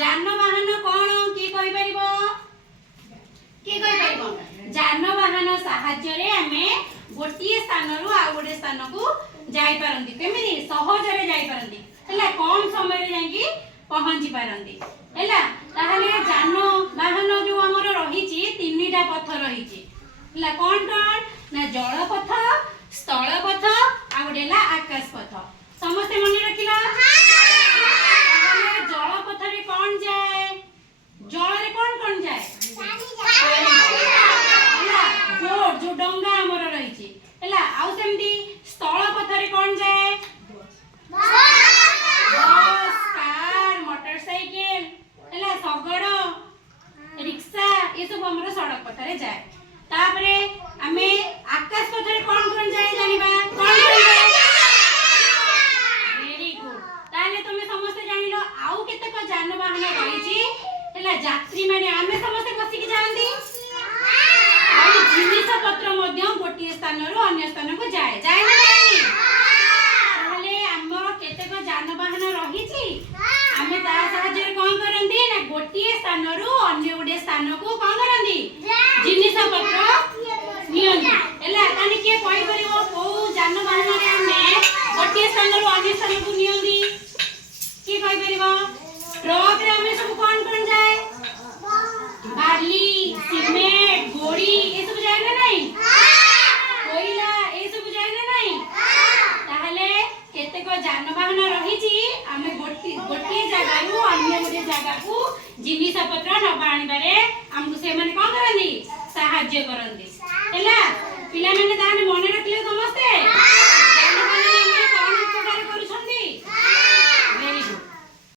যানবাহন কোন কি কই পারিবো কি কই পারিবো যানবাহন সাহায্যরে আমি গোটিए স্থানরু আর গোটে স্থানকু যাই পারନ୍ତି কেমিতি সহজরে যাই পারନ୍ତି হেলা কম সময় রে যাইকি পहुंची পারନ୍ତି হেলা তাহলে যানবাহন जो हमर रहिची तीनटा पथ रहिची हेला कोन कोन ना जल पथ स्थल पथ आ गोटेला आकाश पथ समस्त मन रखिला ताहले जल पथ रे कोन जाए जल रे कोन जाए हेला बोट जो डंगा हमर रहिची हेला आउ सेमती स्थल पथ रे कोन जाए बस कार मोटरसाइकिल हेला सगड़ रिक्शा ये सब हमर सड़क पथ रे जाए तापरे हमें आकाश पथ रे कोन जाए जानिबा कोन जाए वेरी गुड ताले तुमे समस्त जानिलो आउ केतेक जानवाहन रहिची हेला यात्री माने आमे समस्त बसी के जांदी आउ जिनिस पत्र मध्ये गोटिए स्थान रो अन्य स्थान को जाए जाए ना जाएनी ताले हमर केतेक जानवाहन रहिची आमे ता साहाय्य रे कोन करंदी ना गोटिए स्थान रो अन्य गोटे स्थान को कोन करंदी जिनिस पत्र नियंती एला ताने के कोइ परिबो को जानवाहन रे आमे गोटिए स्थान रो अन्य स्थान को नियंती के कोइ परिबो ट्रक रे आमे सब कोन जाए बाली सीमेंट गोड़ी ए सब जाए ना नहीं कोइला ए सब जाए ना नहीं ताहले केतेक जानवाहन रहिची आमे गोटिए जगह रु अन्य गोटे जगह को जिनिस पत्र नबा आनिबारे हमकु से माने कोन करंदी साहाय्य करंदी हैला पिला माने ताने मन